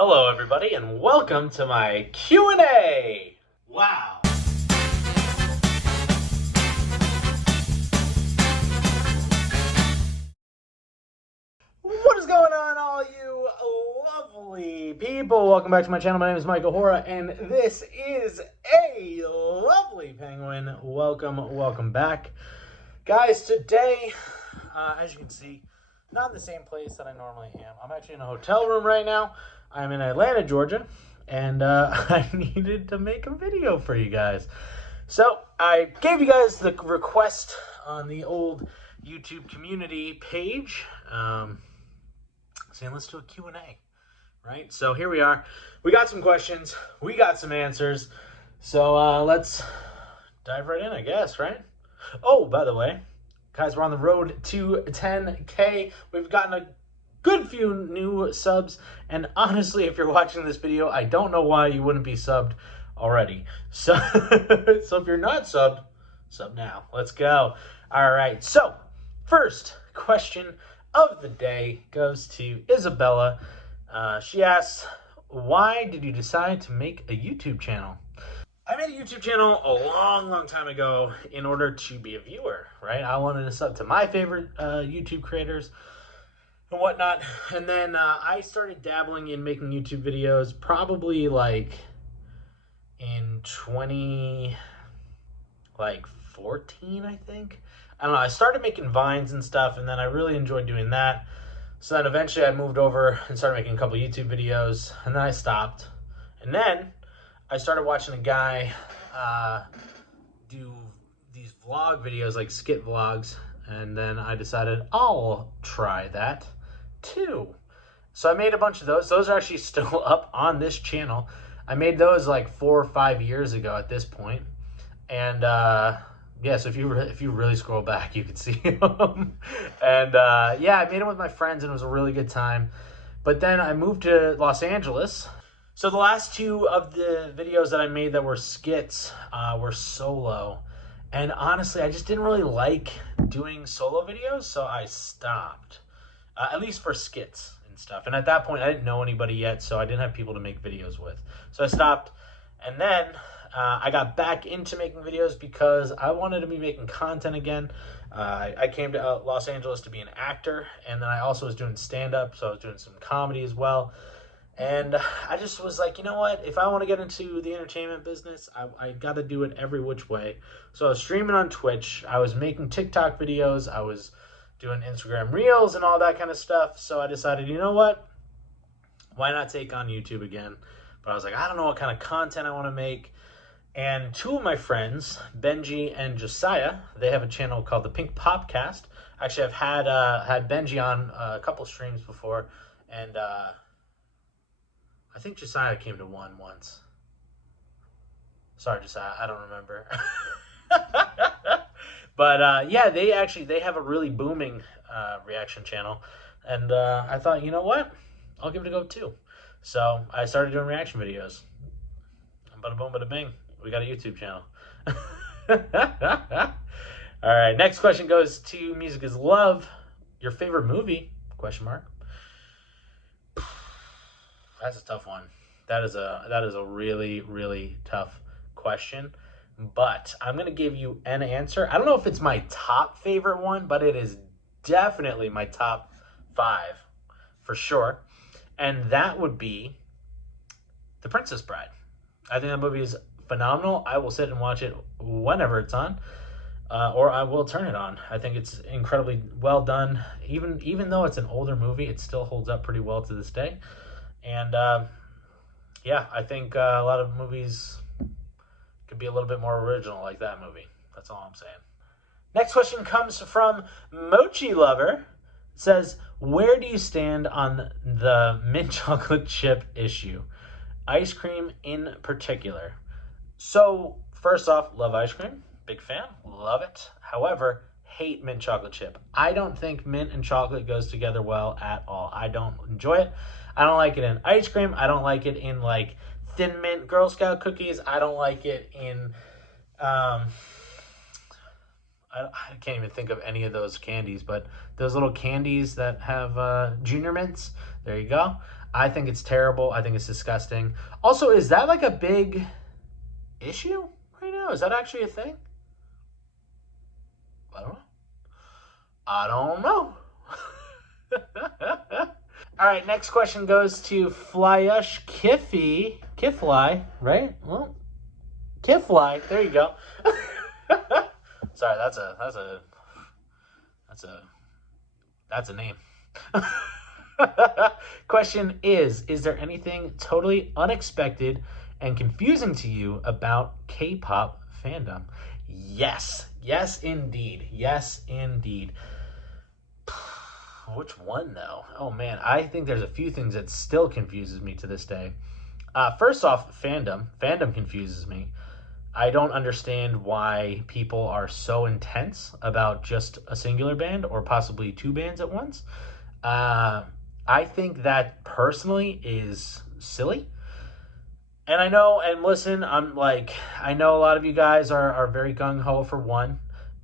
Hello, everybody, and welcome to my Q&A. Wow. What is going on, all you lovely people? Welcome back to my channel. My name is Michael Hora, and this is a lovely penguin. Welcome back. Guys, today, as you can see, not in the same place that I normally am. I'm actually in a hotel room right now. I'm in Atlanta, Georgia, and I needed to make a video for you guys. So I gave you guys the request on the old YouTube community page, saying let's do a Q&A, right? So here we are. We got some questions. We got some answers. So let's dive right in, I guess, right? Oh, by the way, guys, we're on the road to 10K. We've gotten a good few new subs, and honestly, if you're watching this video, I don't know why you wouldn't be subbed already. So if you're not subbed, sub now. Let's go. All right, so first question of the day goes to Isabella. She asks, why did you decide to make a YouTube channel? I made a YouTube channel a long time ago in order to be a viewer, right? I wanted to sub to my favorite YouTube creators and whatnot. And then I started dabbling in making YouTube videos probably like in 2014, I think. I don't know. I started making Vines and stuff, and then I really enjoyed doing that. So then eventually I moved over and started making a couple YouTube videos, and then I stopped. And then I started watching a guy do these vlog videos, like skit vlogs, and then I decided I'll try that too. So I made a bunch of those. Those are actually still up on this channel. I made those like 4 or 5 years ago at this point. And yeah, so if you really scroll back, you can see them. And yeah, I made them with my friends, and it was a really good time. But then I moved to Los Angeles. So the last 2 of the videos that I made that were skits were solo. And honestly, I just didn't really like doing solo videos, so I stopped. At least for skits and stuff. And at that point, I didn't know anybody yet, so I didn't have people to make videos with. So I stopped. And then I got back into making videos because I wanted to be making content again. I came to Los Angeles to be an actor, and then I also was doing stand-up, so I was doing some comedy as well. And I just was like, you know what? If I want to get into the entertainment business, I got to do it every which way. So I was streaming on Twitch. I was making TikTok videos. I was doing Instagram Reels and all that kind of stuff. So I decided, you know what? Why not take on YouTube again? But I was like, I don't know what kind of content I want to make. And 2 of my friends, Benji and Josiah, they have a channel called the Pink Popcast. Actually, I've had Benji on a couple streams before, and I think Josiah came to one once. Sorry, Josiah, I don't remember. But yeah, they have a really booming reaction channel. And I thought, you know what? I'll give it a go too. So I started doing reaction videos. Bada boom, bada bing. We got a YouTube channel. All right, next question goes to Music is Love. Your favorite movie? Question mark. That's a tough one. That is a really tough question. But I'm going to give you an answer. I don't know if it's my top favorite one, but it is definitely my top 5 for sure. And that would be The Princess Bride. I think that movie is phenomenal. I will sit and watch it whenever it's on, or I will turn it on. I think it's incredibly well done. Even though it's an older movie, it still holds up pretty well to this day. And yeah, I think a lot of movies could be a little bit more original like that movie. That's all I'm saying. Next question comes from Mochi Lover. It says, where do you stand on the mint chocolate chip issue? Ice cream in particular. So, first off, love ice cream. Big fan. Love it. However, hate mint chocolate chip. I don't think mint and chocolate goes together well at all. I don't enjoy it. I don't like it in ice cream. I don't like it in like Thin Mint Girl Scout cookies. I don't like it in I can't even think of any of those candies, but those little candies that have Junior Mints, there you go. I think it's terrible. I think it's disgusting. Also, is that like a big issue right now? Is that actually a thing? I don't know. I don't know. All right, next question goes to Flyush Kifly, right? Well, Kifly. There you go. Sorry, that's a name. Question is there anything totally unexpected and confusing to you about K-pop fandom? Yes. Yes, indeed. Yes, indeed. Which one, though? Oh, man. I think there's a few things that still confuses me to this day. First off, fandom. Fandom confuses me. I don't understand why people are so intense about just a singular band or possibly two bands at once. I think that personally is silly. And I know, and listen, I know a lot of you guys are very gung-ho for one,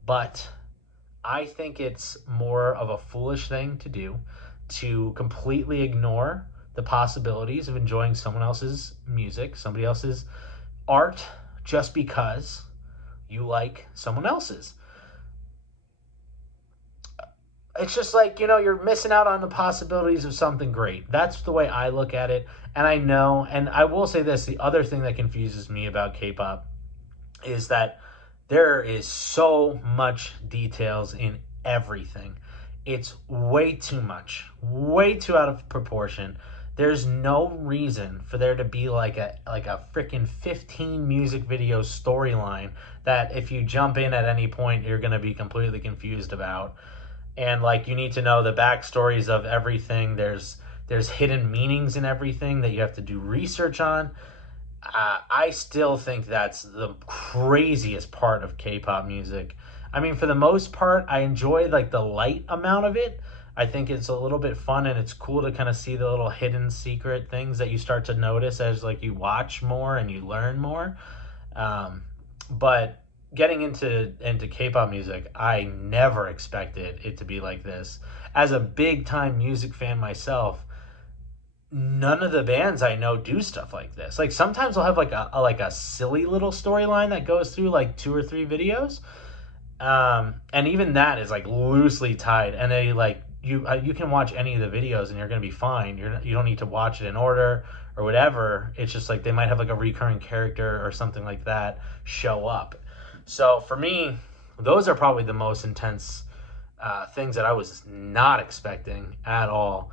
but I think it's more of a foolish thing to do to completely ignore the possibilities of enjoying someone else's music, somebody else's art, just because you like someone else's. It's just like, you're missing out on the possibilities of something great. That's the way I look at it. And I know, and I will say this, the other thing that confuses me about K-pop is that there is so much details in everything. It's way too much, way too out of proportion. There's no reason for there to be like a freaking 15 music video storyline that if you jump in at any point, you're going to be completely confused about. And you need to know the backstories of everything. There's hidden meanings in everything that you have to do research on. I still think that's the craziest part of K-pop music. I mean, for the most part, I enjoy the light amount of it. I think it's a little bit fun, and it's cool to kind of see the little hidden secret things that you start to notice as you watch more and you learn more. But getting into K-pop music, I never expected it to be like this. As a big time music fan myself, none of the bands I know do stuff like this. Sometimes they'll have a silly little storyline that goes through 2 or 3 videos. And even that is loosely tied, and they you can watch any of the videos and you're going to be fine. You don't need to watch it in order or whatever. It's just they might have a recurring character or something like that show up. So for me, those are probably the most intense things that I was not expecting at all.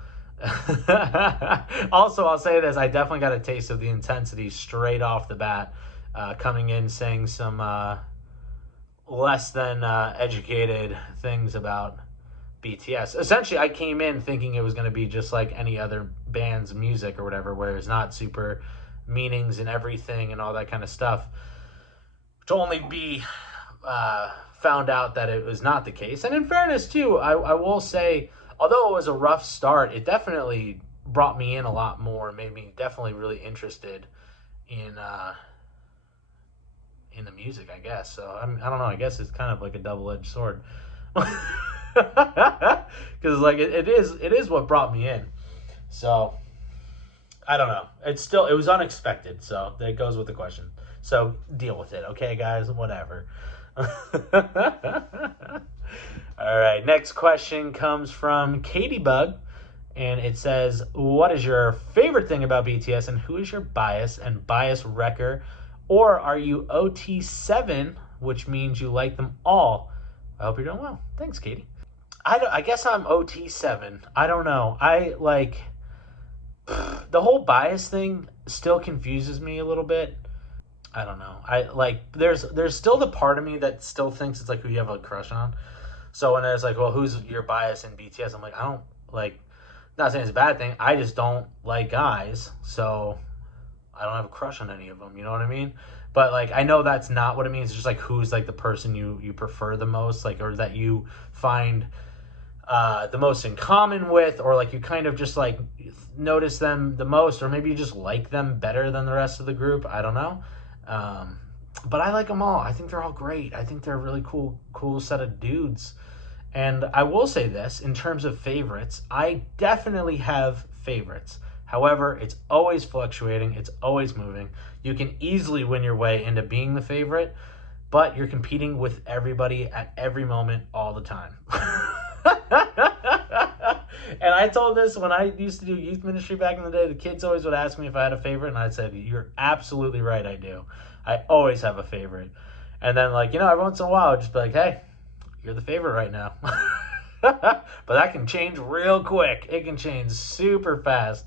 Also, I'll say this, I definitely got a taste of the intensity straight off the bat, coming in saying some less than educated things about BTS. Essentially, I came in thinking it was going to be just like any other band's music or whatever, where there's not super meanings and everything and all that kind of stuff. To only be found out that it was not the case. And in fairness, too, I will say, although it was a rough start, it definitely brought me in a lot more, made me definitely really interested in the music, I guess. So I don't know. I guess it's kind of like a double-edged sword, because it is what brought me in. So I don't know. It was unexpected. So that goes with the question. So deal with it, okay, guys? Whatever. All right. Next question comes from Katie Bug, and it says, "What is your favorite thing about BTS, and who is your bias and bias wrecker? Or are you OT7, which means you like them all?" I hope you're doing well. Thanks, Katie. I guess I'm OT7. I don't know. The whole bias thing still confuses me a little bit. I don't know. There's still the part of me that still thinks it's who you have a crush on. So when it's well, who's your bias in BTS? I'm I don't not saying it's a bad thing. I just don't like guys. So I don't have a crush on any of them. You know what I mean? But I know that's not what it means. It's just who's the person you prefer the most, or that you find the most in common with, or you kind of just notice them the most, or maybe you just like them better than the rest of the group. I don't know. But I like them all. I think they're all great. I think they're a really cool set of dudes. And I will say this, in terms of favorites, I definitely have favorites. However, it's always fluctuating. It's always moving. You can easily win your way into being the favorite, but you're competing with everybody at every moment all the time. And I told this when I used to do youth ministry back in the day. The kids always would ask me if I had a favorite, and I said, you're absolutely right, I do. I always have a favorite. And then, like, every once in a while, I'd just be like, hey, you're the favorite right now. But that can change real quick. It can change super fast.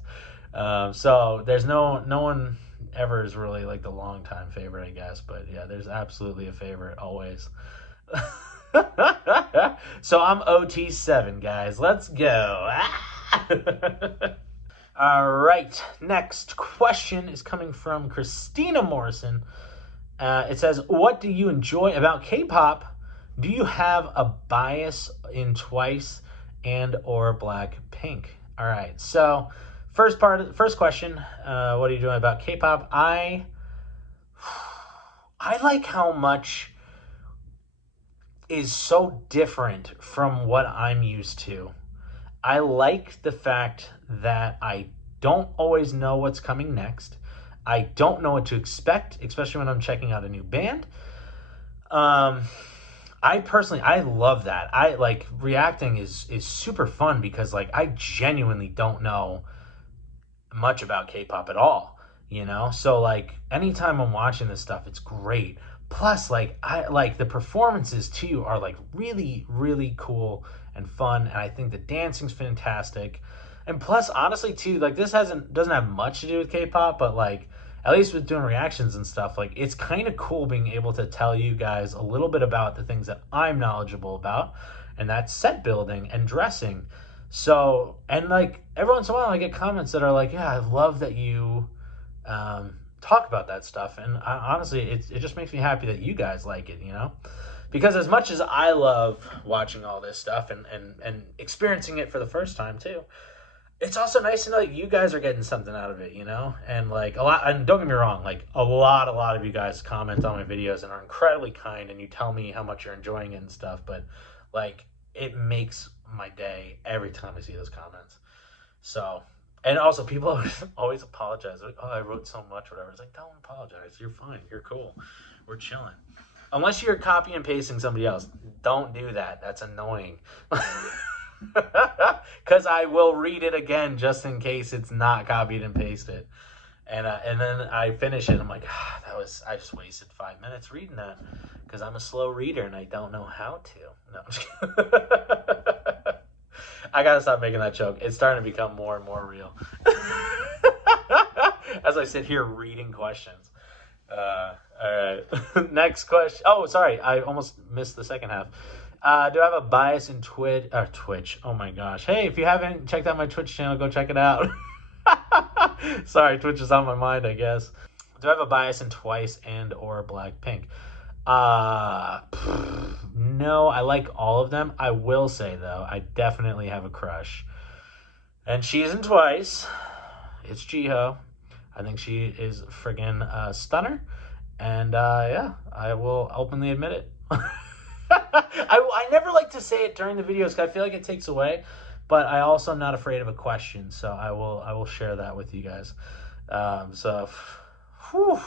So there's no one ever is really like the long time favorite, I guess. But yeah, there's absolutely a favorite always. So I'm OT7, guys. Let's go. All right. Next question is coming from Christina Morrison. It says, what do you enjoy about K-pop? Do you have a bias in Twice and or Blackpink? All right. So first question, what are you doing about K-pop? I like how much is so different from what I'm used to. I like the fact that I don't always know what's coming next. I don't know what to expect, especially when I'm checking out a new band. I love that. I like reacting is super fun because like I genuinely don't know much about K-pop at all, So like anytime I'm watching this stuff, it's great. Plus, like I like the performances too are like really, really cool and fun, and I think the dancing's fantastic. And plus, honestly, too, like this doesn't have much to do with K-pop, but like at least with doing reactions and stuff, like it's kind of cool being able to tell you guys a little bit about the things that I'm knowledgeable about, and that's set building and dressing. So, and like every once in a while I get comments that are like, yeah, I love that you talk about that stuff. And honestly, it just makes me happy that you guys like it, because as much as I love watching all this stuff and experiencing it for the first time too, it's also nice to know that you guys are getting something out of it, and like a lot, and don't get me wrong, like a lot of you guys comment on my videos and are incredibly kind, and you tell me how much you're enjoying it and stuff, but like it makes my day every time I see those comments. So, and also people always apologize, like, oh, I wrote so much, whatever. It's like, don't apologize, you're fine, you're cool, we're chilling. Unless you're copy and pasting somebody else, don't do that. That's annoying. Because I will read it again just in case it's not copied and pasted, and then I finish it. I'm like, I just wasted 5 minutes reading that because I'm a slow reader and I don't know how to. No, I'm just kidding. I gotta stop making that joke. It's starting to become more and more real as I sit here reading questions. All right. Next question. Oh, sorry, I almost missed the second half. Do I have a bias in Twitch? Oh my gosh. Hey, if you haven't checked out my Twitch channel, go check it out. Sorry, Twitch is on my mind, I guess. Do I have a bias in Twice and or Blackpink? No, I like all of them. I will say, though, I definitely have a crush. And she isn't Twice. It's Jihyo. I think she is friggin' stunner. And yeah, I will openly admit it. I never like to say it during the videos because I feel like it takes away, but I also am not afraid of a question, so I will share that with you guys. So, whew,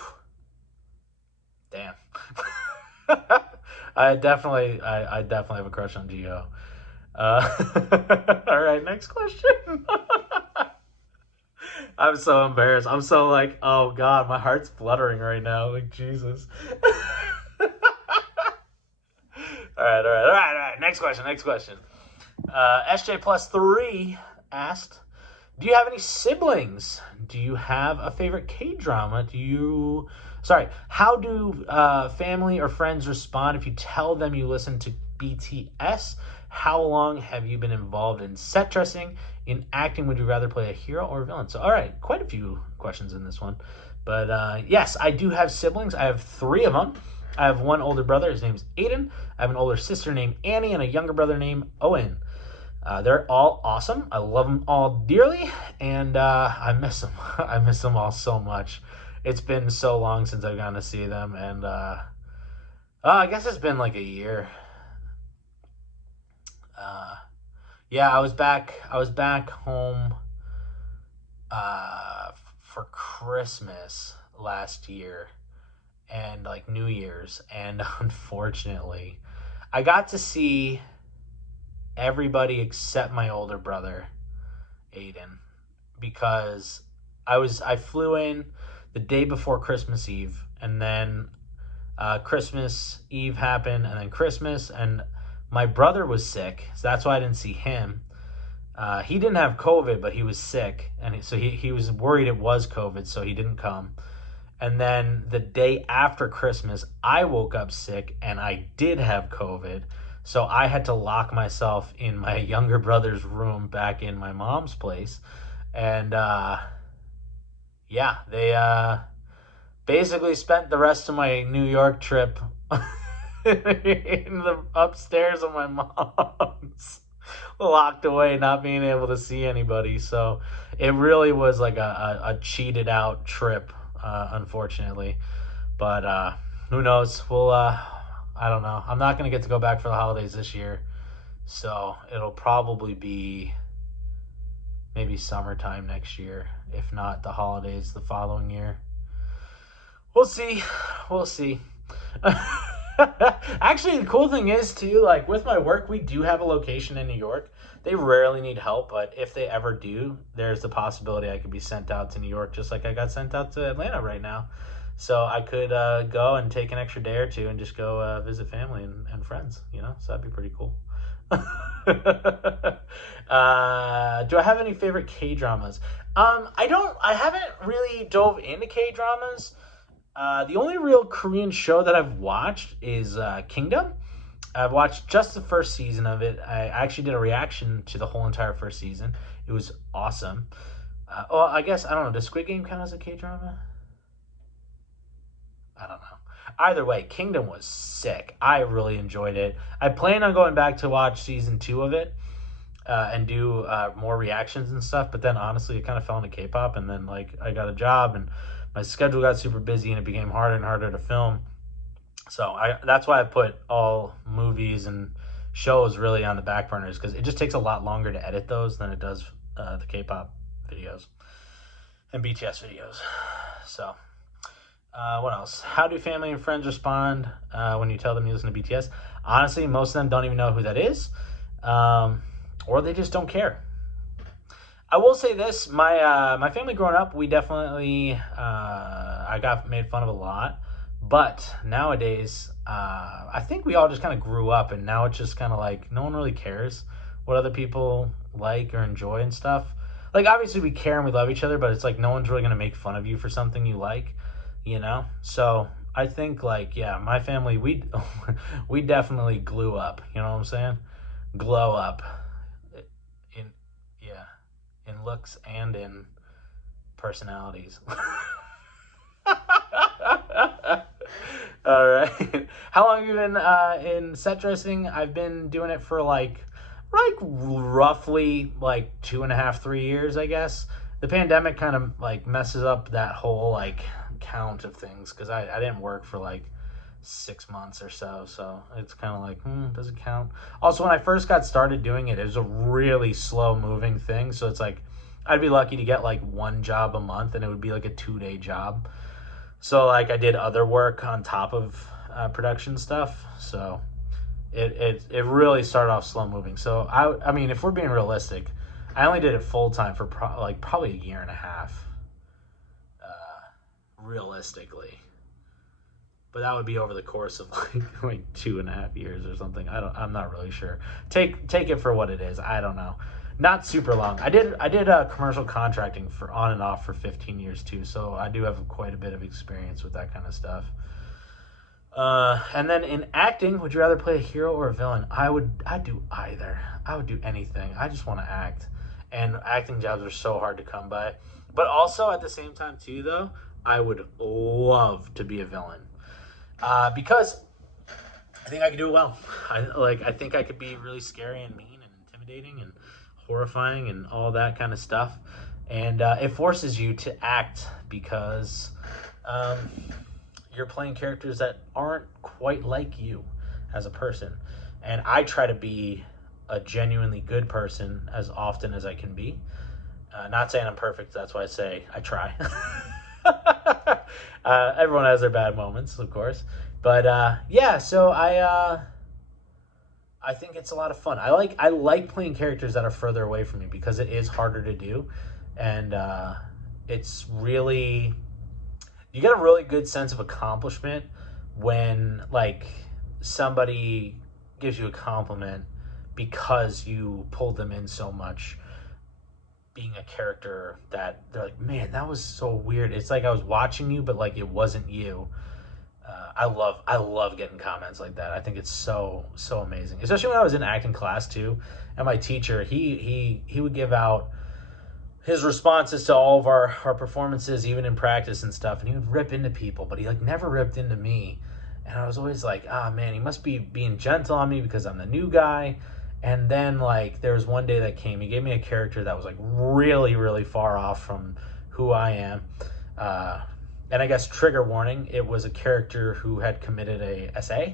damn. I definitely have a crush on Jihyo. All right, next question. I'm so embarrassed. I'm so like, oh God, my heart's fluttering right now. Like, Jesus. All right. Next question. SJ plus 3 asked, do you have any siblings? Do you have a favorite K-drama? How do family or friends respond if you tell them you listen to BTS? How long have you been involved in set dressing? In acting, would you rather play a hero or a villain? So, all right, quite a few questions in this one. But yes, I do have siblings. I have 3 of them. I have one older brother. His name's Aiden. I have an older sister named Annie and a younger brother named Owen. They're all awesome. I love them all dearly, and I miss them. I miss them all so much. It's been so long since I've gotten to see them, and I guess it's been like a year. Yeah, I was back home for Christmas last year and like New Year's, and unfortunately, I got to see everybody except my older brother, Aiden, because I flew in the day before Christmas Eve, and then Christmas Eve happened, and then Christmas, and my brother was sick, so that's why I didn't see him. He didn't have COVID, but he was sick, and so he was worried it was COVID, so he didn't come. And then the day after Christmas, I woke up sick, and I did have COVID, so I had to lock myself in my younger brother's room back in my mom's place. And yeah, they basically spent the rest of my New York trip in the upstairs of my mom's, locked away, not being able to see anybody. So it really was like a cheated out trip, unfortunately. But who knows? We'll, I don't know. I'm not going to get to go back for the holidays this year. So it'll probably be maybe summertime next year, if not the holidays the following year. We'll see. We'll see. Actually, the cool thing is, too, like with my work, we do have a location in New York. They rarely need help, but if they ever do, there's the possibility I could be sent out to New York, just like I got sent out to Atlanta right now. So I could go and take an extra day or two and just go visit family and friends, you know? So that'd be pretty cool. Do I have any favorite K-dramas? I haven't really dove into K-dramas. The only real Korean show that I've watched is Kingdom. I've watched just the first season of it. I actually did a reaction to the whole entire first season. It was awesome. Well, I guess, I don't know, does Squid Game count as a K-drama? I don't know. Either way, Kingdom was sick. I really enjoyed it. I plan on going back to watch season 2 of it and do more reactions and stuff. But then, honestly, it kind of fell into K-pop. And then, like, I got a job and my schedule got super busy and it became harder and harder to film. So that's why I put all movies and shows really on the back burners, because it just takes a lot longer to edit those than it does the K-pop videos and BTS videos. So what else? How do family and friends respond when you tell them you listen to BTS? Honestly, most of them don't even know who that is, or they just don't care. I will say this: my family growing up, we definitely I got made fun of a lot. But nowadays, I think we all just kind of grew up, and now it's just kind of like no one really cares what other people like or enjoy and stuff. Like, obviously we care and we love each other, but it's like no one's really going to make fun of you for something you like, you know? So I think, like, yeah, my family, we definitely glue up, you know what I'm saying? Glow up in, yeah, in looks and in personalities. All right. How long have you been in set dressing? I've been doing it for like roughly like 2.5, 3 years, I guess. The pandemic kind of like messes up that whole like count of things, because I didn't work for like 6 months or so. So it's kind of like, does it count? Also, when I first got started doing it, it was a really slow moving thing. So it's like I'd be lucky to get like one job a month, and it would be like a 2-day job. So, like, I did other work on top of production stuff. So, it really started off slow moving. So, I mean, if we're being realistic, I only did it full time for probably a year and a half, realistically. But that would be over the course of like 2.5 years or something. I'm not really sure. Take it for what it is. I don't know. Not super long. I did commercial contracting for on and off for 15 years too, so I do have quite a bit of experience with that kind of stuff. And then in acting, would you rather play a hero or a villain? I'd do either. I would do anything. I just want to act, and acting jobs are so hard to come by. But also at the same time too, though, I would love to be a villain, because I think I could do it well. I think I could be really scary and mean and intimidating and horrifying and all that kind of stuff. And it forces you to act, because you're playing characters that aren't quite like you as a person. And I try to be a genuinely good person as often as I can be. Not saying I'm perfect. That's why I say I try. Everyone has their bad moments, of course. But yeah, so I think it's a lot of fun. I like playing characters that are further away from me because it is harder to do, and it's really, you get a really good sense of accomplishment when like somebody gives you a compliment because you pulled them in so much being a character that they're like, man, that was so weird. It's like I was watching you, but like it wasn't you. I love getting comments like that. I think it's so amazing, especially when I was in acting class too. And my teacher, he would give out his responses to all of our performances, even in practice and stuff. And he would rip into people, but he like never ripped into me. And I was always like, ah, man, he must be being gentle on me because I'm the new guy. And then like there was one day that came, he gave me a character that was like really far off from who I am. And I guess trigger warning, it was a character who had committed a SA,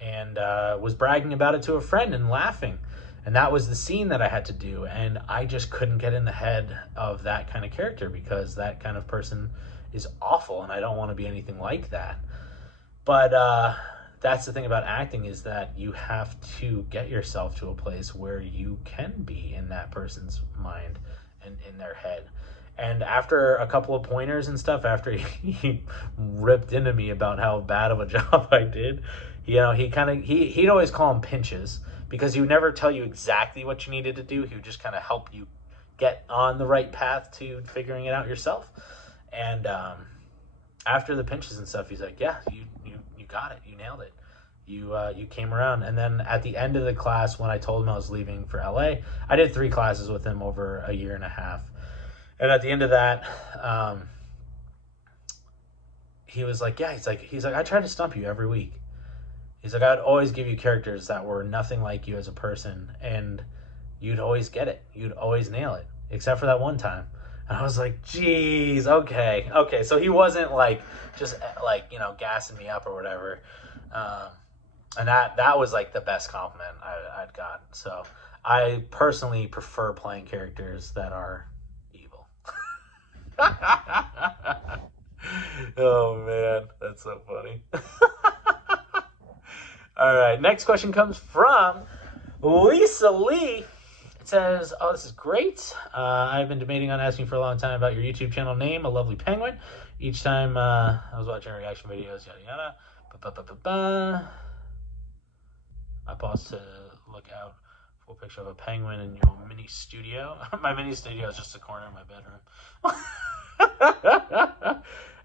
and was bragging about it to a friend and laughing. And that was the scene that I had to do. And I just couldn't get in the head of that kind of character because that kind of person is awful and I don't want to be anything like that. But that's the thing about acting, is that you have to get yourself to a place where you can be in that person's mind and in their head. And after a couple of pointers and stuff, after he ripped into me about how bad of a job I did, you know, he'd always call them pinches because he would never tell you exactly what you needed to do. He would just kind of help you get on the right path to figuring it out yourself. And after the pinches and stuff, he's like, yeah, you got it. You nailed it. You came around. And then at the end of the class, when I told him I was leaving for LA, I did 3 classes with him over a year and a half. And at the end of that, he was like, yeah, he's like, I try to stump you every week. He's like, I'd always give you characters that were nothing like you as a person, and you'd always get it. You'd always nail it, except for that one time. And I was like, geez, okay. So he wasn't like, just like, you know, gassing me up or whatever. And that was like the best compliment I'd gotten. So I personally prefer playing characters that are evil. Oh man, that's so funny. All right, next question comes from Lisa Lee. It says, oh, this is great. I've been debating on asking for a long time about your YouTube channel name, A Lovely Penguin. Each time I was watching reaction videos, yada yada. I paused to look out for a picture of a penguin in your mini studio. My mini studio is just a corner of my bedroom.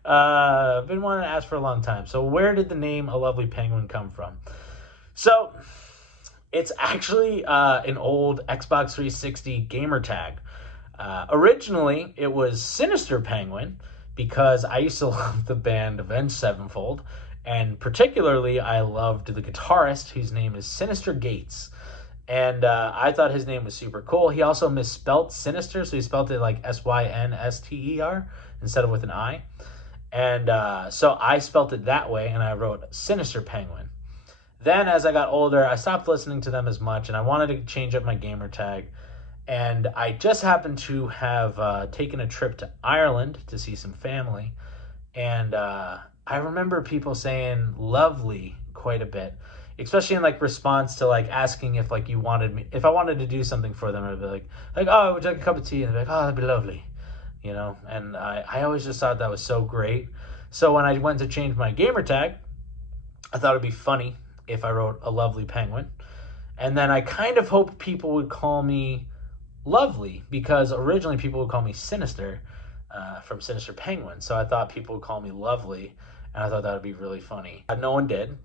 I've been wanting to ask for a long time. So where did the name A Lovely Penguin come from? So it's actually an old Xbox 360 gamer tag. Originally, it was Sinister Penguin because I used to love the band Avenged Sevenfold. And particularly, I loved the guitarist whose name is Sinister Gates. And I thought his name was super cool. He also misspelt Sinister, so he spelled it like Synster instead of with an I. And so I spelt it that way, and I wrote Sinister Penguin. Then as I got older, I stopped listening to them as much, and I wanted to change up my gamer tag. And I just happened to have taken a trip to Ireland to see some family. And I remember people saying lovely quite a bit, especially in like response to like asking if like you wanted me, if I wanted to do something for them, I'd be like, oh, would you like a cup of tea? And they'd be like, oh, that'd be lovely, you know? And I always just thought that was so great. So when I went to change my gamer tag, I thought it'd be funny if I wrote A Lovely Penguin. And then I kind of hoped people would call me Lovely, because originally people would call me Sinister from Sinister Penguin. So I thought people would call me Lovely, and I thought that would be really funny. No one did.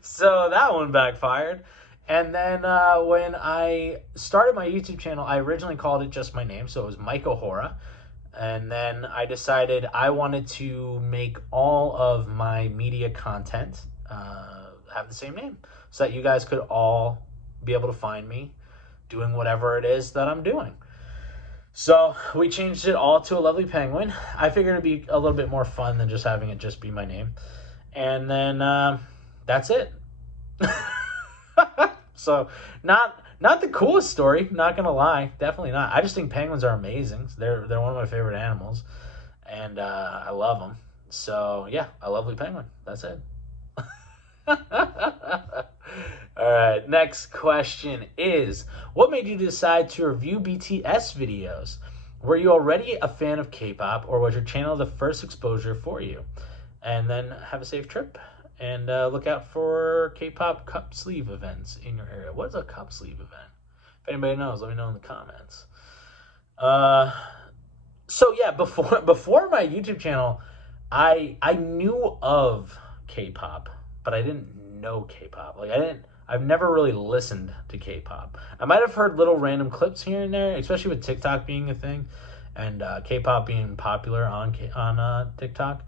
So that one backfired. And then when I started my YouTube channel, I originally called it just my name, so it was Mike O'Hora. And then I decided I wanted to make all of my media content have the same name, so that you guys could all be able to find me doing whatever it is that I'm doing. So we changed it all to A Lovely Penguin. I figured it'd be a little bit more fun than just having it just be my name. And then that's it. So not Not the coolest story, not gonna lie, definitely not. I just think penguins are amazing. They're one of my favorite animals, and I love them. So yeah, a lovely penguin. That's it. All right, next question is, what made you decide to review BTS videos? Were you already a fan of K-pop, or was your channel the first exposure for you? And then have a safe trip, and look out for K-pop cup sleeve events in your area. What's a cup sleeve event? If anybody knows, let me know in the comments. So yeah, before my YouTube channel, I knew of K-pop, but I didn't know K-pop. I've never really listened to K-pop. I might have heard little random clips here and there, especially with TikTok being a thing, and K-pop being popular on TikTok.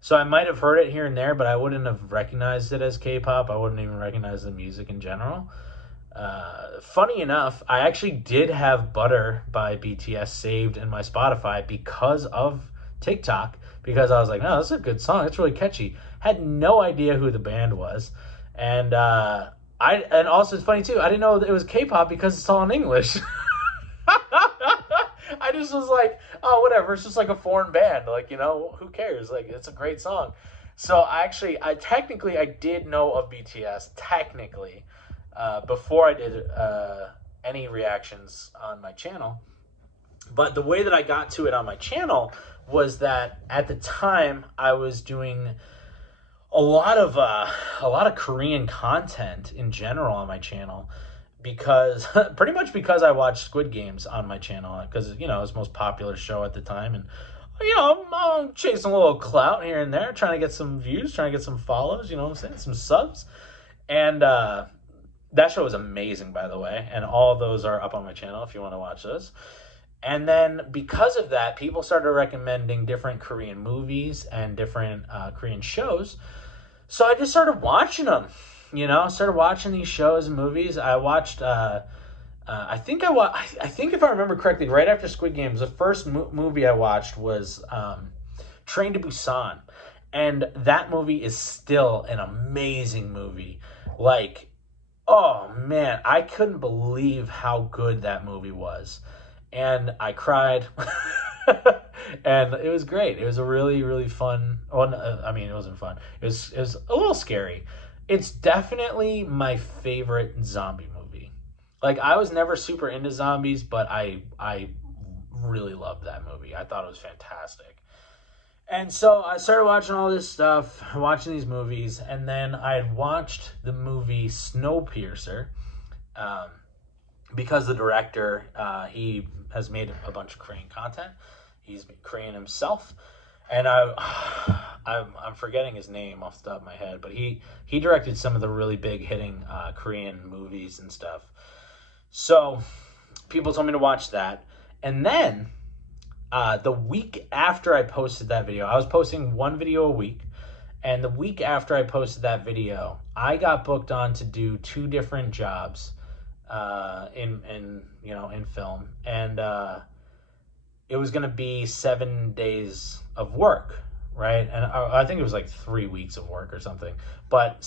So I might have heard it here and there, but I wouldn't have recognized it as K-pop. I wouldn't even recognize the music in general. Funny enough, I actually did have Butter by BTS saved in my Spotify because of TikTok, because I was like, no, this is a good song. It's really catchy. Had no idea who the band was. And and also it's funny too, I didn't know it was K-pop because it's all in English. I just was like, oh, whatever. It's just like a foreign band. Like, who cares? Like, it's a great song. So I technically did know of BTS, technically, before I did any reactions on my channel. But the way that I got to it on my channel was that at the time I was doing a lot of Korean content in general on my channel, because pretty much because I watched Squid Games on my channel, because it was the most popular show at the time, and I'm chasing a little clout here and there, trying to get some views, trying to get some follows, you know what I'm saying, some subs. And that show was amazing, by the way, and all of those are up on my channel if you want to watch those. And then because of that, people started recommending different Korean movies and different Korean shows. So I just started watching them, started watching these shows and movies. I watched, I think if I remember correctly, right after Squid Games, the first movie I watched was Train to Busan. And that movie is still an amazing movie. Like, oh man, I couldn't believe how good that movie was. And I cried. And it was great. It was a really, really fun. Well, I mean, it wasn't fun. It was a little scary. It's definitely my favorite zombie movie. Like, I was never super into zombies, but I really loved that movie. I thought it was fantastic. And so I started watching all this stuff, watching these movies, and then I had watched the movie Snowpiercer, because the director, he has made a bunch of Korean content. He's Korean himself, and I'm forgetting his name off the top of my head, but he directed some of the really big hitting Korean movies and stuff. So people told me to watch that, and then the week after I posted that video, I was posting one video a week, and the week after I posted that video, I got booked on to do 2 different jobs in film, and it was going to be 7 days of work, right? And I think it was like 3 weeks of work or something, but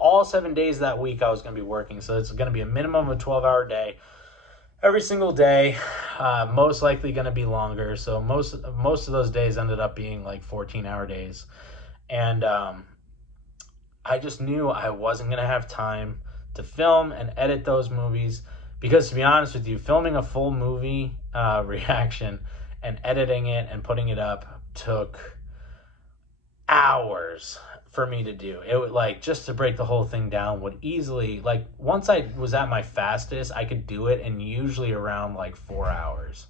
all 7 days that week I was going to be working. So it's going to be a minimum of a 12-hour day every single day, most likely going to be longer. So most of those days ended up being like 14-hour days. And I just knew I wasn't going to have time to film and edit those movies, because to be honest with you, filming a full movie reaction and editing it and putting it up took hours for me to do. It would, like, just to break the whole thing down would easily, like, once I was at my fastest, I could do it in usually around like 4 hours.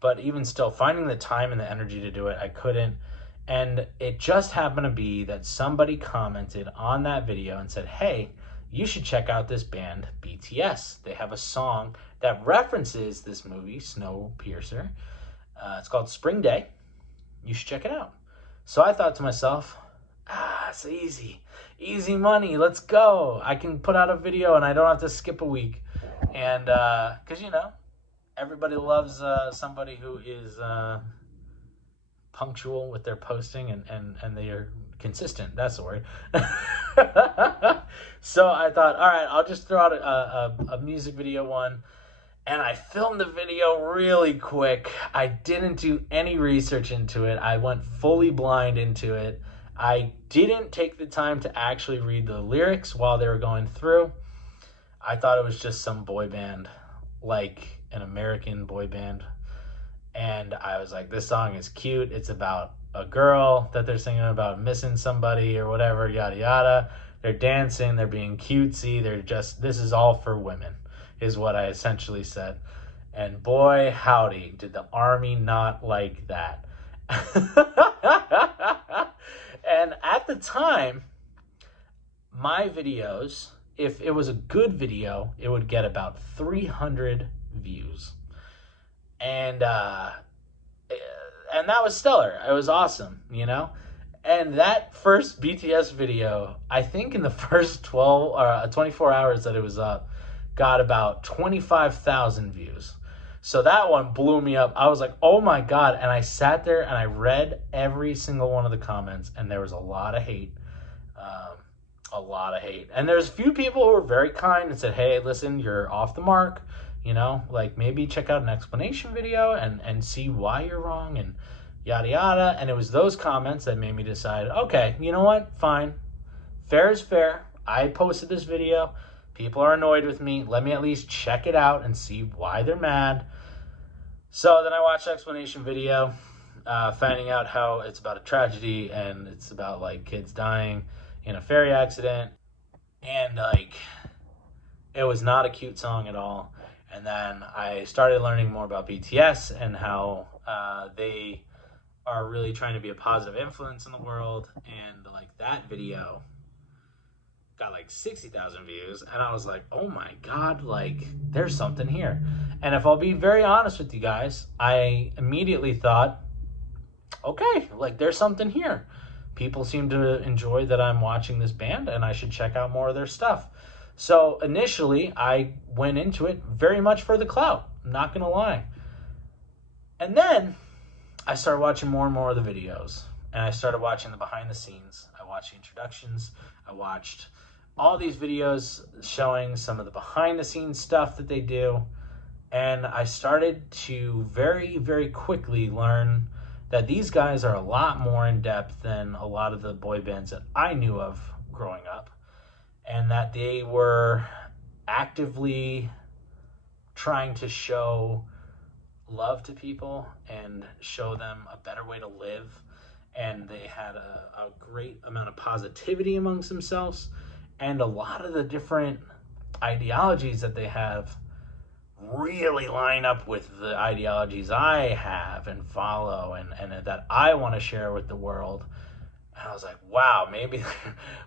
But even still, finding the time and the energy to do it, I couldn't. And it just happened to be that somebody commented on that video and said, hey, you should check out this band, BTS. They have a song that references this movie, Snowpiercer. It's called Spring Day. You should check it out. So I thought to myself, it's easy money. Let's go. I can put out a video and I don't have to skip a week. And because, everybody loves somebody who is punctual with their posting, and they are consistent. That's the word. So I thought, all right, I'll just throw out a music video one. And I filmed the video really quick. I didn't do any research into it. I went fully blind into it. I didn't take the time to actually read the lyrics while they were going through. I thought it was just some boy band, like an American boy band. And I was like, this song is cute. It's about a girl that they're singing about missing somebody or whatever, yada, yada. They're dancing. They're being cutesy. This is all for women, is what I essentially said. And boy, howdy, did the Army not like that. And at the time, my videos, if it was a good video, it would get about 300 views. And that was stellar. It was awesome, you know? And that first BTS video, I think in the first 24 hours that it was up, got about 25,000 views. So that one blew me up. I was like, oh my God. And I sat there and I read every single one of the comments, and there was a lot of hate. A lot of hate. And there's a few people who were very kind and said, hey, listen, you're off the mark. You know, like maybe check out an explanation video and see why you're wrong and yada, yada. And it was those comments that made me decide, okay, you know what? Fine. Fair is fair. I posted this video. People are annoyed with me. Let me at least check it out and see why they're mad. So then I watched the explanation video, finding out how it's about a tragedy and it's about like kids dying in a ferry accident. And like, it was not a cute song at all. And then I started learning more about BTS and how they are really trying to be a positive influence in the world. And like that video got like 60,000 views. And I was like, oh my God, like there's something here. And if I'll be very honest with you guys, I immediately thought, okay, like there's something here. People seem to enjoy that I'm watching this band and I should check out more of their stuff. So initially, I went into it very much for the clout. I'm not going to lie. And then I started watching more and more of the videos. And I started watching the behind the scenes. I watched the introductions. I watched all these videos showing some of the behind the scenes stuff that they do. And I started to very, very quickly learn that these guys are a lot more in depth than a lot of the boy bands that I knew of growing up. And that they were actively trying to show love to people and show them a better way to live. And they had a great amount of positivity amongst themselves. And a lot of the different ideologies that they have really line up with the ideologies I have and follow and that I want to share with the world. And I was like, wow, maybe,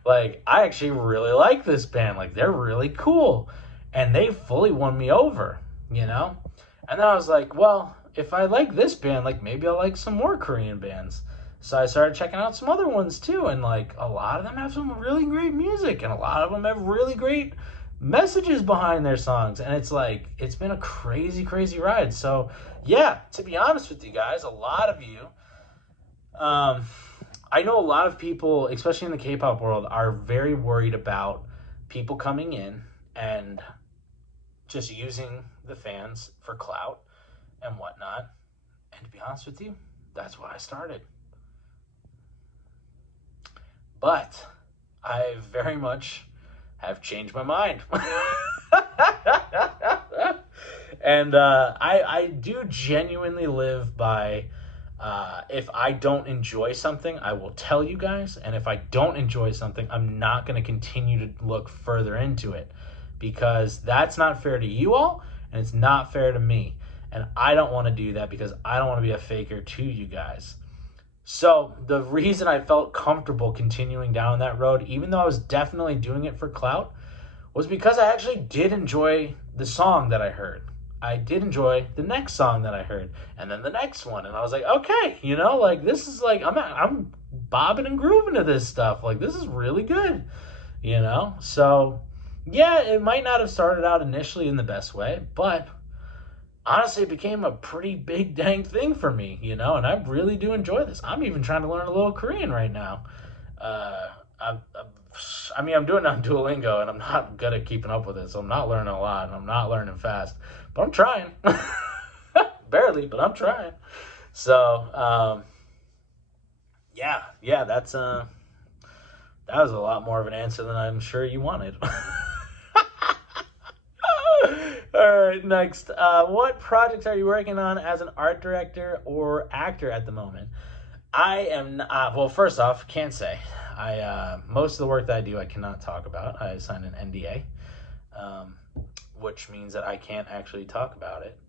like, I actually really like this band. Like, they're really cool. And they fully won me over, you know? And then I was like, well, if I like this band, like, maybe I'll like some more Korean bands. So I started checking out some other ones, too. And, like, a lot of them have some really great music. And a lot of them have really great messages behind their songs. And it's, like, it's been a crazy, crazy ride. So, yeah, to be honest with you guys, a lot of you, I know a lot of people, especially in the K-pop world, are very worried about people coming in and just using the fans for clout and whatnot. And to be honest with you, that's why I started. But I very much have changed my mind. And I do genuinely live by... if I don't enjoy something, I will tell you guys. And if I don't enjoy something, I'm not going to continue to look further into it, because that's not fair to you all and it's not fair to me. And I don't want to do that because I don't want to be a faker to you guys. So the reason I felt comfortable continuing down that road, even though I was definitely doing it for clout, was because I actually did enjoy the song that I heard. I did enjoy the next song that I heard, and then the next one, and I was like, okay, you know, like, this is like, I'm bobbing and grooving to this stuff. Like, this is really good, you know? So, yeah, it might not have started out initially in the best way, but honestly, it became a pretty big dang thing for me, you know, and I really do enjoy this. I'm even trying to learn a little Korean right now. I mean, I'm doing it on Duolingo, and I'm not good at keeping up with it, so I'm not learning a lot, and I'm not learning fast, but I'm trying. Barely, but I'm trying. So, yeah, that was a lot more of an answer than I'm sure you wanted. All right, next. What projects are you working on as an art director or actor at the moment? I am not, well, first off, can't say. Most of the work that I do, I cannot talk about. I signed an NDA, which means that I can't actually talk about it.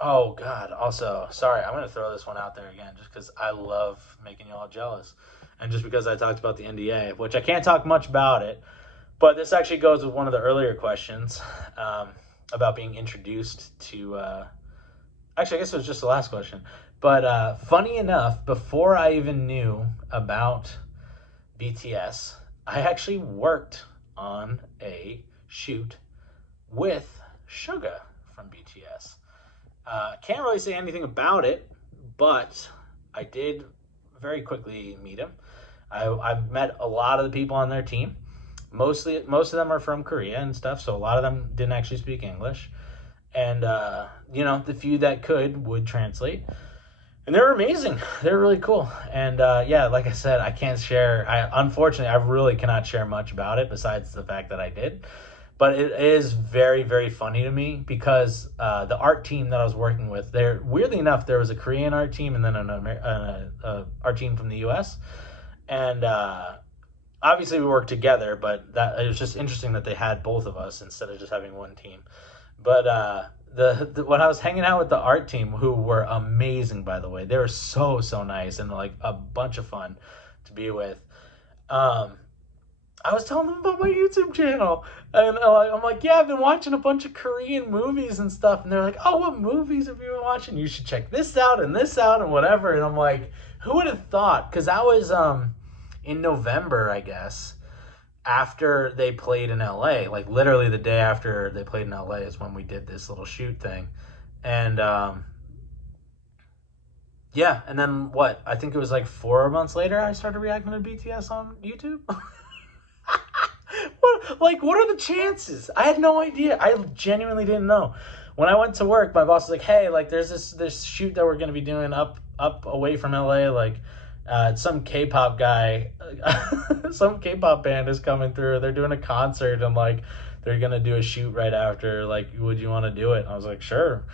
Oh God! Also, sorry, I'm gonna throw this one out there again, just because I love making y'all jealous, and just because I talked about the NDA, which I can't talk much about it. But this actually goes with one of the earlier questions about being introduced to. Actually, I guess it was just the last question. But funny enough, before I even knew about BTS, I actually worked on a shoot with Suga from BTS. Can't really say anything about it, but I did very quickly meet him. I've met a lot of the people on their team. Most of them are from Korea and stuff, so a lot of them didn't actually speak English. And the few that could would translate. And they were amazing. They're really cool. And yeah, like I said, I can't share. Unfortunately, I really cannot share much about it besides the fact that I did. But it is very, very funny to me because the art team that I was working with, there, weirdly enough, there was a Korean art team and then an art team from the U.S. And obviously we worked together, but it was just interesting that they had both of us instead of just having one team. But when I was hanging out with the art team, who were amazing, by the way, they were so nice and like a bunch of fun to be with. I was telling them about my YouTube channel, and I'm like, yeah, I've been watching a bunch of Korean movies and stuff, and they're like, oh, what movies have you been watching? You should check this out and whatever. And I'm like, who would have thought? Because that was in November, I guess, after they played in LA, like literally the day after they played in LA is when we did this little shoot thing. And yeah, and then what? I think it was like 4 months later I started reacting to BTS on YouTube. What are the chances? I had no idea. I genuinely didn't know. When I went to work, my boss was like, hey, like there's this shoot that we're going to be doing up away from LA, like some K-pop guy, some K-pop band is coming through. They're doing a concert and like they're gonna do a shoot right after. Like, would you want to do it? And I was like, sure.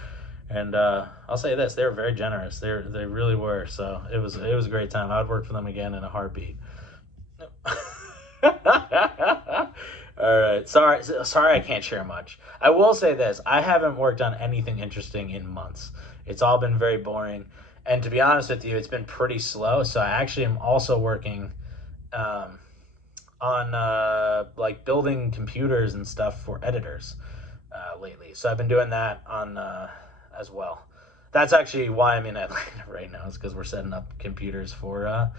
And I'll say this: they were very generous. They really were. So it was a great time. I'd work for them again in a heartbeat. All right. Sorry, I can't share much. I will say this: I haven't worked on anything interesting in months. It's all been very boring. And to be honest with you, it's been pretty slow. So I actually am also working on like building computers and stuff for editors lately. So I've been doing that on as well. That's actually why I'm in Atlanta right now, is because we're setting up computers for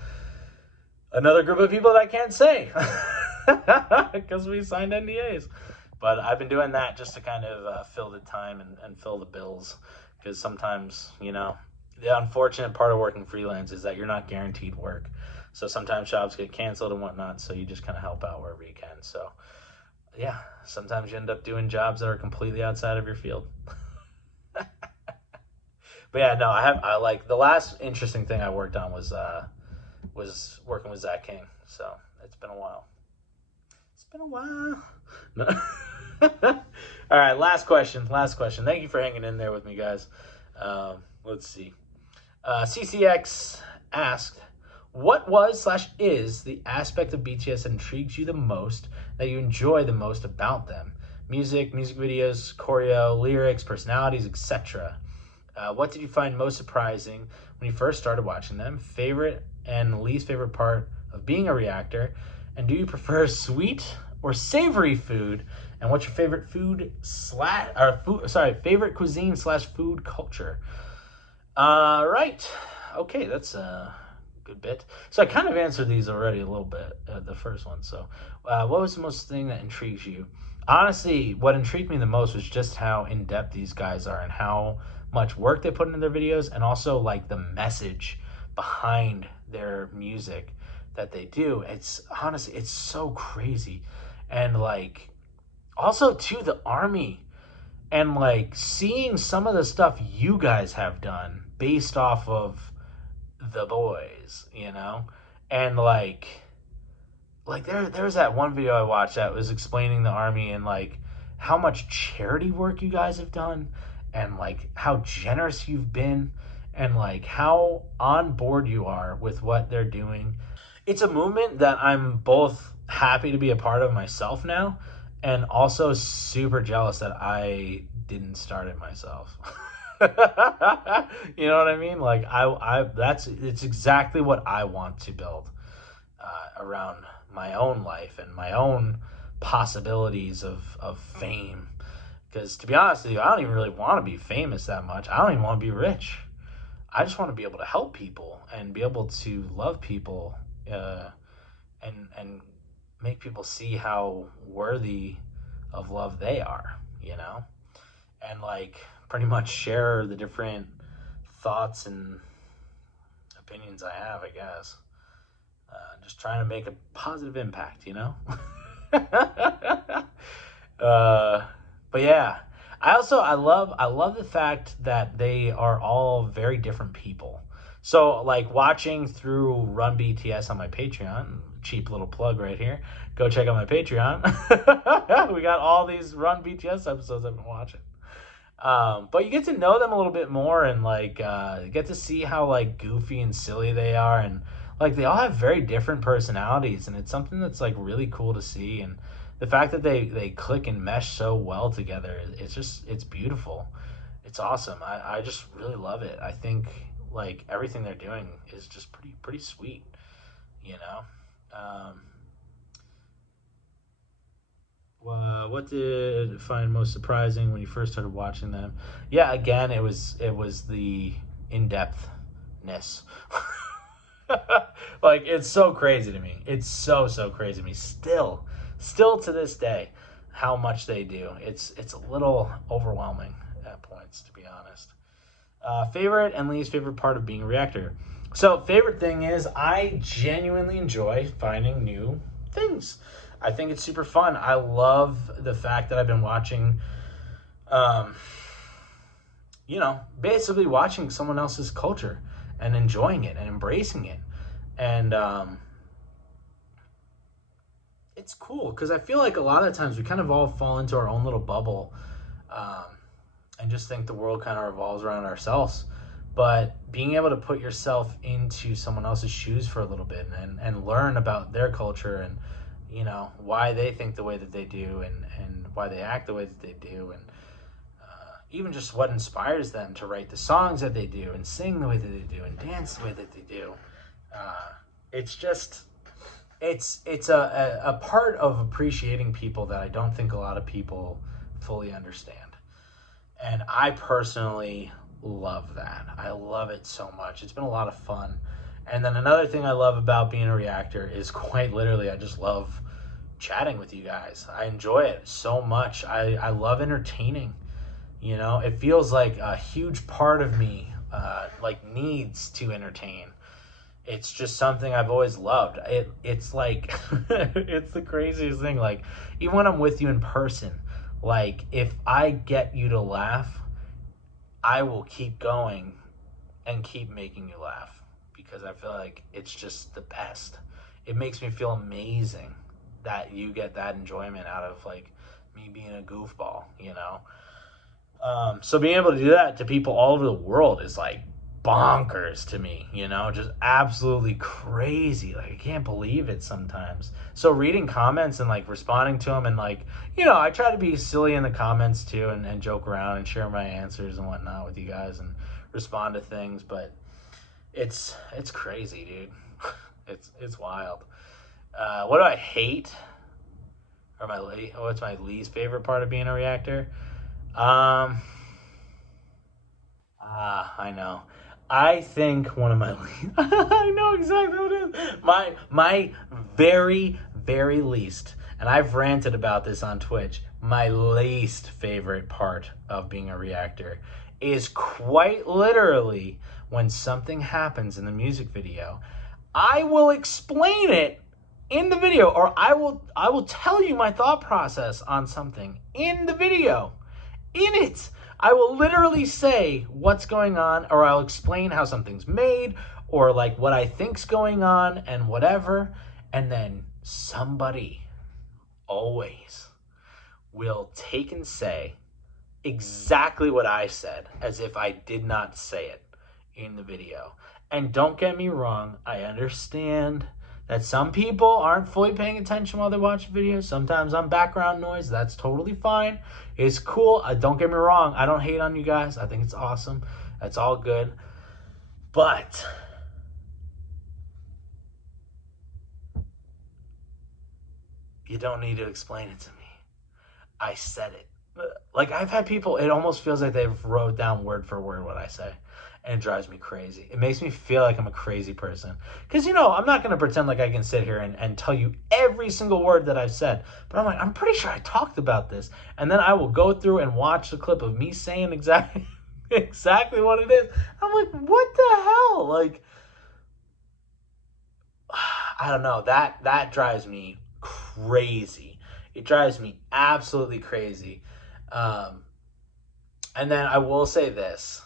another group of people that I can't say because we signed NDAs. But I've been doing that just to kind of fill the time and fill the bills, because sometimes, the unfortunate part of working freelance is that you're not guaranteed work. So sometimes jobs get canceled and whatnot, so you just kind of help out wherever you can. So yeah, sometimes you end up doing jobs that are completely outside of your field. But yeah, no, I like, the last interesting thing I worked on was working with Zach King. So it's been a while. No. All right, last question. Thank you for hanging in there with me, guys. Let's see. CCX asked, what was/is the aspect of BTS that intrigues you the most, that you enjoy the most about them? Music videos, choreo, lyrics, personalities, etc. What did you find most surprising when you first started watching them? Favorite and least favorite part of being a reactor? And do you prefer sweet or savory food? And what's your favorite favorite cuisine/food culture? Right. Okay, that's a good bit. So I kind of answered these already a little bit, the first one. So what was the most thing that intrigues you? Honestly, what intrigued me the most was just how in-depth these guys are and how much work they put into their videos, and also like the message behind their music. that they do. It's honestly, it's so crazy. And like, also to the Army, and like seeing some of the stuff you guys have done based off of The Boys, you know? And like there's that one video I watched that was explaining the Army and like how much charity work you guys have done, and like how generous you've been, and like how on board you are with what they're doing. It's a movement that I'm both happy to be a part of myself now, and also super jealous that I didn't start it myself. You know what I mean? Like it's exactly what I want to build around my own life and my own possibilities of fame. Because to be honest with you, I don't even really want to be famous that much. I don't even want to be rich. I just want to be able to help people and be able to love people, and make people see how worthy of love they are, you know? And like pretty much share the different thoughts and opinions I have, I guess. Just trying to make a positive impact, you know? But yeah, I love the fact that they are all very different people. So like watching through Run BTS on my Patreon, cheap little plug right here. Go check out my Patreon. We got all these Run BTS episodes I've been watching. But you get to know them a little bit more, and like get to see how like goofy and silly they are, and like they all have very different personalities, and it's something that's like really cool to see. And the fact that they click and mesh so well together, it's beautiful. It's awesome. I just really love it. I think like everything they're doing is just pretty sweet, you know. What did you find most surprising when you first started watching them? Yeah, again, it was the in-depthness. Like it's so crazy to me. It's so crazy to me. Still to this day, how much they do. It's a little overwhelming at points, to be honest. Favorite and least favorite part of being a reactor. So favorite thing is I genuinely enjoy finding new things. I think it's super fun. I love the fact that I've been watching, basically watching someone else's culture and enjoying it and embracing it. And it's cool because I feel like a lot of times we kind of all fall into our own little bubble, and just think the world kind of revolves around ourselves. But being able to put yourself into someone else's shoes for a little bit and learn about their culture and, you know, why they think the way that they do and why they act the way that they do, and even just what inspires them to write the songs that they do and sing the way that they do and dance the way that they do. It's a part of appreciating people that I don't think a lot of people fully understand. And I personally love that. I love it so much. It's been a lot of fun. And then another thing I love about being a reactor is quite literally, I just love chatting with you guys. I enjoy it so much. I love entertaining. You know, it feels like a huge part of me, needs to entertain. It's just something I've always loved. It's like, it's the craziest thing. Like, even when I'm with you in person, like, if I get you to laugh, I will keep going and keep making you laugh because I feel like it's just the best. It makes me feel amazing that you get that enjoyment out of, like, me being a goofball, you know? So being able to do that to people all over the world is, like, bonkers to me, you know, just absolutely crazy. Like, I can't believe it sometimes. So reading comments and like responding to them, and like, you know, I try to be silly in the comments too, and joke around and share my answers and whatnot with you guys and respond to things, but it's crazy, dude. It's wild. What do I hate, or what's my least favorite part of being a reactor? I know. I think one of my I know exactly what it is. My very, very least, and I've ranted about this on Twitch, my least favorite part of being a reactor is quite literally when something happens in the music video. I will explain it in the video, or I will tell you my thought process on something in the video. In it, I will literally say what's going on, or I'll explain how something's made, or like what I think's going on and whatever. And then somebody always will take and say exactly what I said as if I did not say it in the video. And don't get me wrong, I understand that some people aren't fully paying attention while they watch videos. Sometimes I'm background noise. That's totally fine. It's cool. Don't get me wrong. I don't hate on you guys. I think it's awesome. That's all good. But you don't need to explain it to me. I said it. Like, I've had people, it almost feels like they've wrote down word for word what I say. And it drives me crazy. It makes me feel like I'm a crazy person. Because, you know, I'm not going to pretend like I can sit here and tell you every single word that I've said. But I'm like, I'm pretty sure I talked about this. And then I will go through and watch the clip of me saying exactly what it is. I'm like, what the hell? Like, I don't know. That drives me crazy. It drives me absolutely crazy. And then I will say this.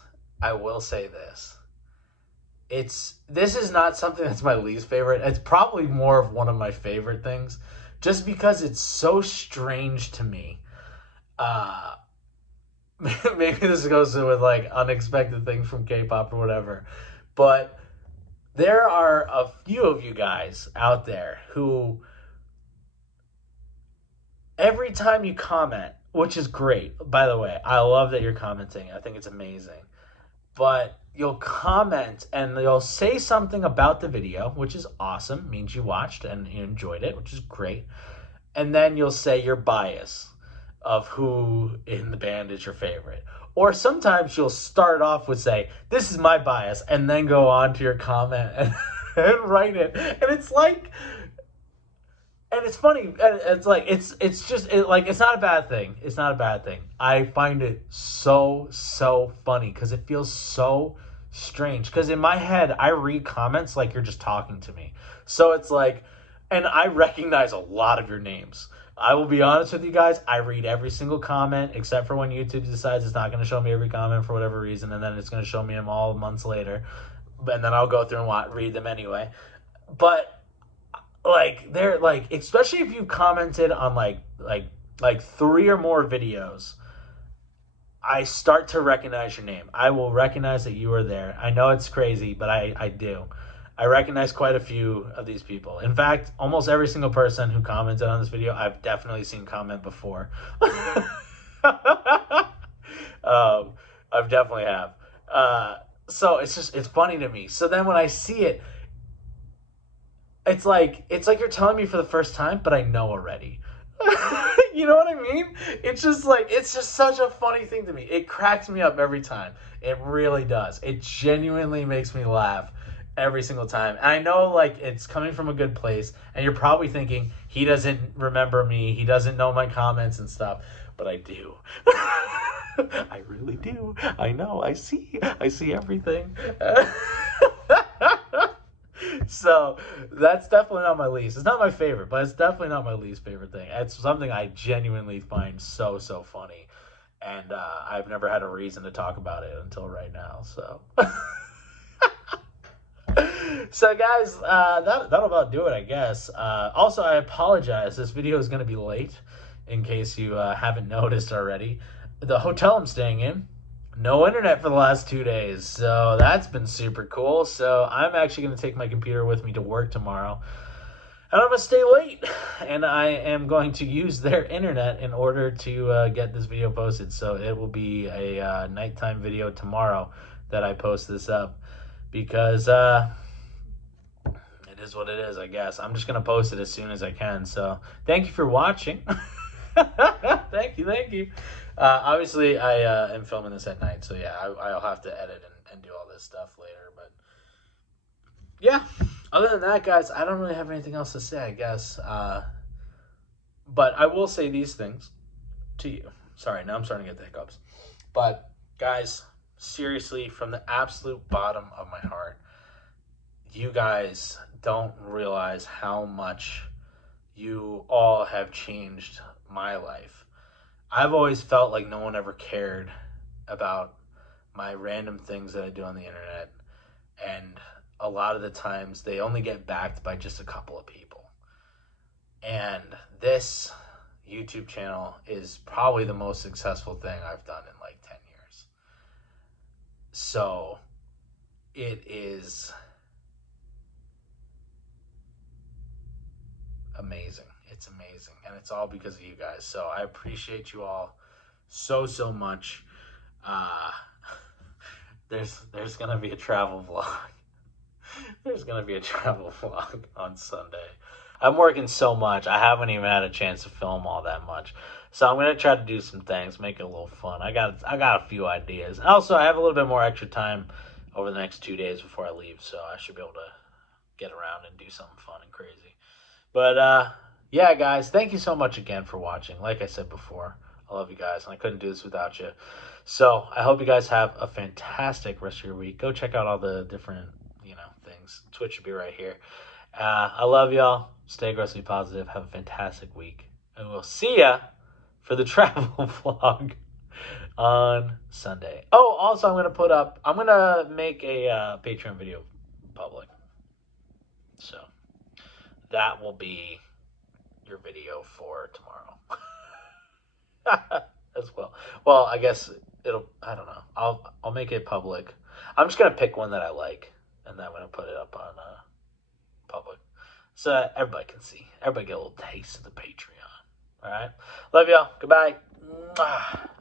This is not something that's my least favorite. It's probably more of one of my favorite things, just because it's so strange to me. Maybe this goes with like unexpected things from K-pop or whatever, but there are a few of you guys out there who, every time you comment, which is great, by the way, I love that you're commenting. I think it's amazing. But you'll comment and you'll say something about the video, which is awesome, means you watched and you enjoyed it, which is great. And then you'll say your bias of who in the band is your favorite. Or sometimes you'll start off with say, this is my bias, and then go on to your comment and write it. And it's like, and it's funny. It's like it's not a bad thing. It's not a bad thing. I find it so funny because it feels so strange. Because in my head, I read comments like you're just talking to me. So it's like, and I recognize a lot of your names. I will be honest with you guys. I read every single comment except for when YouTube decides it's not going to show me every comment for whatever reason, and then it's going to show me them all months later, and then I'll go through and read them anyway. But like, they're like, especially if you commented on like 3 or more videos, I start to recognize your name. I will recognize that you are there. I know it's crazy, but I do. I recognize quite a few of these people. In fact, almost every single person who commented on this video, I've definitely seen comment before. I've definitely have. So it's funny to me. So then when I see it, it's like you're telling me for the first time, but I know already. You know what I mean? It's just such a funny thing to me. It cracks me up every time. It really does. It genuinely makes me laugh every single time. And I know, like, it's coming from a good place, and you're probably thinking, he doesn't remember me, he doesn't know my comments and stuff, but I do. I really do. I know. I see everything. So that's definitely not my least. It's not my favorite, but it's definitely not my least favorite thing. It's something I genuinely find so funny, and I've never had a reason to talk about it until right now. So, so guys, that'll about do it, I guess. Also, I apologize. This video is going to be late, in case you haven't noticed already. The hotel I'm staying in, no internet for the last 2 days, so that's been super cool. So I'm actually going to take my computer with me to work tomorrow, and I'm going to stay late, and I am going to use their internet in order to get this video posted. So it will be a nighttime video tomorrow that I post this up, because it is what it is, I guess. I'm just going to post it as soon as I can. So thank you for watching. Thank you. Obviously, I am filming this at night, so yeah, I'll have to edit and do all this stuff later. But yeah, other than that, guys, I don't really have anything else to say, I guess. But I will say these things to you. Sorry, now I'm starting to get the hiccups. But guys, seriously, from the absolute bottom of my heart, you guys don't realize how much you all have changed my life. I've always felt like no one ever cared about my random things that I do on the internet. And a lot of the times they only get backed by just a couple of people. And this YouTube channel is probably the most successful thing I've done in like 10 years. So it is amazing. It's amazing. And it's all because of you guys. So I appreciate you all so much. There's gonna be a travel vlog. There's gonna be a travel vlog on Sunday. I'm working so much. I haven't even had a chance to film all that much. So I'm gonna try to do some things, make it a little fun. I got a few ideas. Also, I have a little bit more extra time over the next 2 days before I leave, so I should be able to get around and do something fun and crazy. But yeah, guys, thank you so much again for watching. Like I said before, I love you guys, and I couldn't do this without you. So I hope you guys have a fantastic rest of your week. Go check out all the different, things. Twitch should be right here. I love y'all. Stay aggressively positive. Have a fantastic week. And we'll see ya for the travel vlog on Sunday. Oh, also, I'm going to make a Patreon video public. So that will be your video for tomorrow. As well. Well, I guess I don't know. I'll make it public. I'm just going to pick one that I like, and then I'm going to put it up on public. So everybody can see. Everybody get a little taste of the Patreon. All right? Love y'all. Goodbye. Mwah.